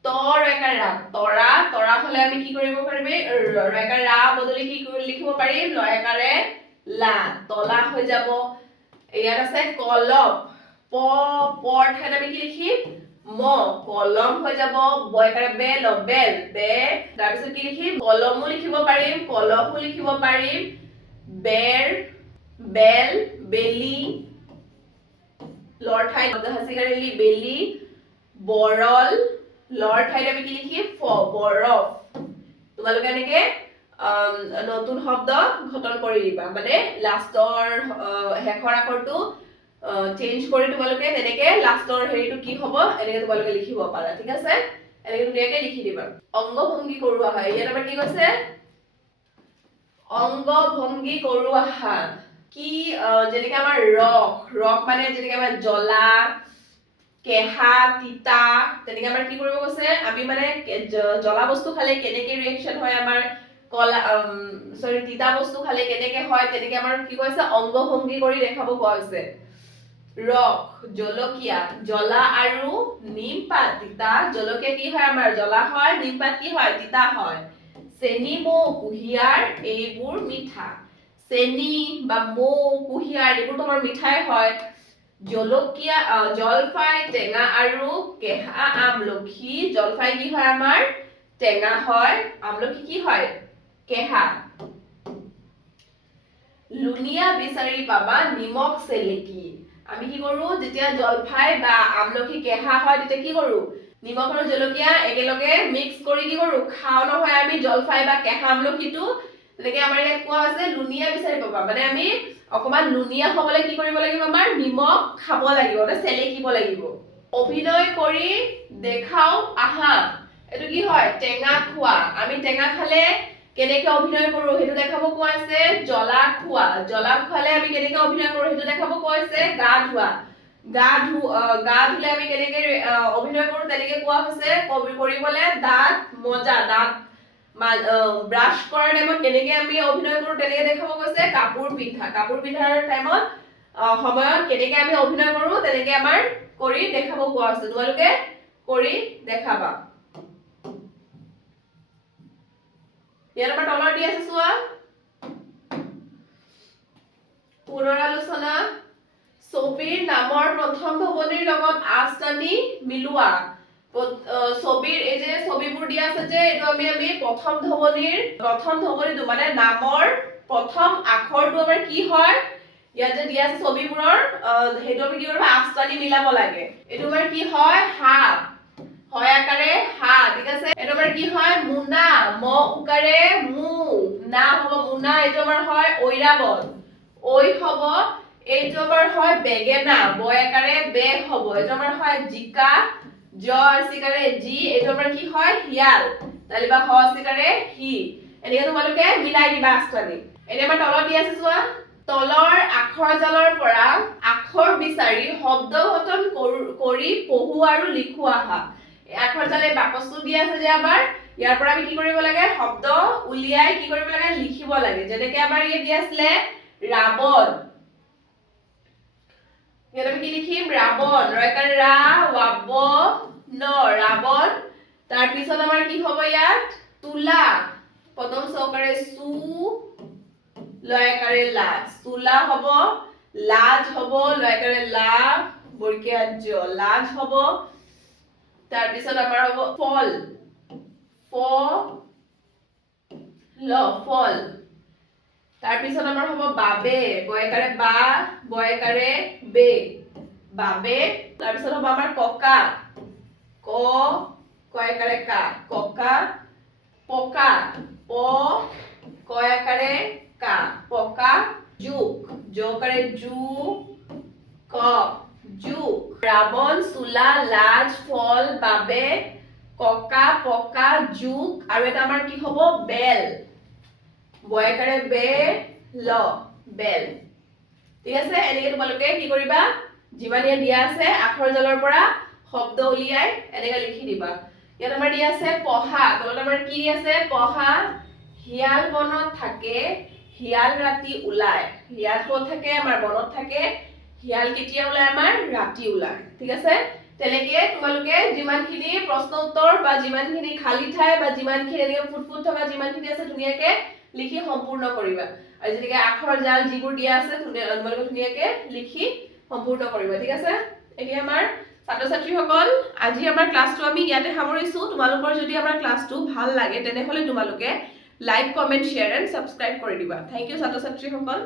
তৰ একাৰে ৰা তৰা তৰা হলে আমি কি কৰিব পাৰিম ৰেকাৰে ৰা বদলি কি লিখিব পাৰিম লয়কাৰে লা তলা হৈ যাব ইয়াত আছে কলম পৰ ঠাইত আমি কি লিখিম ম কলম হৈ যাব বয়কাৰে বেল বেল বে তাৰপিছত কি লিখিম কলমো লিখিব পাৰিম কলহো লিখিব পাৰিম বেৰ বেল বেলি লৰ ঠাইত হাসিকাৰে লি বেলি বৰল লৰ ঠাইত আমি কি লিখিম ফ বৰফ তোমালোকে এনেকে নতুন শব্দ গঠন কৰি দিবা মানে লাষ্টৰ হেখৰ আখৰটো চেঞ্জ কৰি তোমালোকে তেনেকে লাষ্টৰ হেৰিটো কি হ'ব এনেকে তোমালোকে লিখিব পাৰা ঠিক আছে এনেকে ধুনীয়াকে লিখি দিবা অংগ ভংগী কৰোৱা হয় ইয়াত আমাৰ কি কৈছে অংগ ভংগী কৰো আহা কি যেনেকৈ আমাৰ ৰস মানে যেনেকৈ আমাৰ জ্বলা কেহা তিতা তেনেকৈ আমাৰ কি কৰিব কৈছে আমি মানে জ্বলা বস্তু খালে কেনেকৈ ৰিয়েকশ্যন হয় আমাৰ তিতা বস্তু খালে কেনেকৈ হয় তেনেকৈ আমাৰ কি কৈছে অংগ ভংগী কৰি দেখাব কোৱা হৈছে ৰস জলকীয়া জ্বলা আৰু নিমপাত তিতা জলকীয়া কি হয় আমাৰ জ্বলা হয় নিমপাত কি হয় তিতা হয় চেনি মৌ কুঁহিয়াৰ এইবোৰ মিঠা চেনি বা মৌ কুঁহিয়াৰ এইবোৰ তোমাৰ মিঠাই হয় জলকীয়া জলফাই টেঙা আৰু কেহা আমলখি জলফাই কি হয় আমাৰ টেঙা হয় আমলখি কি হয় কেহা লুনিয়া বিচাৰি পাবা নিমখ চেলেকি আমি কি কৰো যেতিয়া জলফাই বা আমলখি কেহা হয় তেতিয়া কি কৰো নিমখ আৰু জলকীয়া একেলগে মিক্স কৰি কি কৰো খাও নহয় আমি জলফাই বা কেহা আমলখিটো তেনেকৈ আমাৰ ইয়াত কোৱা আছে লুনিয়া বিচাৰি পাবা মানে আমি অকমান লুনিয়া হ'বলৈ কি কৰিব লাগিব আমাৰ নিমখ খাব লাগিব মানে চেলেকিব লাগিব অভিনয় কৰি দেখাও আহা এটো কি হয় টেঙা খোৱা আমি টেঙা খালে কেনেকৈ অভিনয় কৰো হেতু দেখাব কোৱা আছে জ্বলা খোৱা জ্বলা খালে আমি কেনেকৈ অভিনয় কৰো হেতু দেখাব কোৱা আছে গা ধোৱা গা ধুলে আমি কেনেকৈ অভিনয় কৰো তেনেকৈ কোৱা হৈছে কৰিবলৈ দাঁত মজা দাঁত ব্ৰাছ কৰাৰ টাইমত কেনেকৈ আমি অভিনয় কৰো তেনেকৈ দেখাব কৈছে কাপোৰ পিন্ধাৰ টাইমত সময়ত কেনেকৈ আমি অভিনয় কৰো তেনেকৈ আমাৰ কৰি দেখাব কোৱা হৈছে তোমালোকে কৰি দেখাবা ইয়াৰ আমাৰ তলৰ দি আছে চোৱা পুনৰালোচনা ছবিৰ নামৰ প্ৰথম ধ্বনিৰ লগত আঁচ টানি মিলোৱা ছবিৰ এই যে ছবিবোৰ দিয়া আছে যে এইটো আমি প্ৰথম ধ্বনিটো মানে নামৰ প্ৰথম আখৰটো আমাৰ কি হয় ইয়াতে দিয়া আছে ছবিবোৰৰ হেতু আমি কি কৰিব আঁচ টানি মিলাব লাগে এইটো আমাৰ কি হয় হাত হয় আকাৰে হা ঠিক আছে এইটো আমাৰ কি হয় মুনা ম উকাৰে মু না হ'ব মুনা এইটো আমাৰ হয় ঐৰাবত ঐ হ'ব এইটো আমাৰ হয় বেগেনা বয় আকাৰে বে হ'ব এইটো আমাৰ হয় জিকা জ আছিকাৰে জি এইটো আমাৰ কি হয় হিয়াল তালিবা হ আছিকাৰে হি এনেকৈ তোমালোকে মিলাই দিবা আস্তানি এতিয়া আমাৰ তলত দি আছে চোৱা তলৰ আখৰ জালৰ পৰা আখৰ বিচাৰি শব্দ গঠন কৰি পঢ়ু আৰু লিখু আহা আখৰ জালে বাকচটো দিয়া আছে যে আমাৰ ইয়াৰ পৰা আমি কি কৰিব লাগে শব্দ উলিয়াই কি কৰিব লাগে লিখিব লাগে যেনেকৈ আমাৰ ইয়াত দিয়া আছিলে ৰাবণ ইয়াত আমি কি লিখিম ৰাবণ ৰয়কাৰ ৰা ৱাব ন ৰাবণ তাৰ পিছত আমাৰ কি হ'ব ইয়াত তুলা প্ৰথম চৌকাৰে সু লয়কাৰে লা তুলা হ'ব লাজ হ'ব লয়কাৰে লা বৰ্গীয়া জ লাজ হ'ব তাৰ পিছত আমাৰ হ'ব ফল ফ ল ফল তাৰ পিছত আমাৰ হ'ব বাবে বয়কাৰে বা বয়কাৰে বে বাবে তাৰ পিছত হ'ব আমাৰ ককা ক কয়কাৰে কা ককা পকা প কয়কাৰে কা পকা জুক জকাৰে জু ক জুক ৰাবণ চুলা লাজ ফল বাবে ককা পকা জুক আৰু এটা আমাৰ কি হ'ব বেল বয়কাৰে বে ল বেল ঠিক আছে এনেকৈ তোমালোকে কি কৰিবা যিমান ইয়াত দিয়া আছে আখৰ জালৰ পৰা শব্দ উলিয়াই এনেকৈ লিখি দিবা ইয়াত আমাৰ দিয়া আছে পঢ়া তলত আমাৰ কি দিয়া আছে পঢ়া হিয়াল বনত থাকে হিয়াল ৰাতি ওলায় হিয়াল ক'ত থাকে আমাৰ বনত থাকে হিয়াল কেতিয়া ওলায় আমাৰ ৰাতি ওলায় ঠিক আছে তেনেকৈ তোমালোকে যিমানখিনি প্ৰশ্ন উত্তৰ বা যিমানখিনি খালী ঠাই বা যিমানখিনি এনেকৈ ফুটফুট থকা যিমানখিনি আছে ধুনীয়াকৈ লিখি সম্পূৰ্ণ কৰিবা আৰু যেনেকৈ আখৰ জাল যিবোৰ দিয়া আছে তোমালোকে ধুনীয়াকৈ লিখি সম্পূৰ্ণ কৰিবা ঠিক আছে এতিয়া আমাৰ ছাত্ৰ ছাত্ৰীসকল আজি আমাৰ ক্লাছটো আমি ইয়াতে সামৰিছো তোমালোকৰ যদি আমাৰ ক্লাছটো ভাল লাগে তেনেহলে তোমালোকে like comment share and subscribe কৰি দিবা থ্যাংক ইউ ছাত্ৰ ছাত্ৰীসকল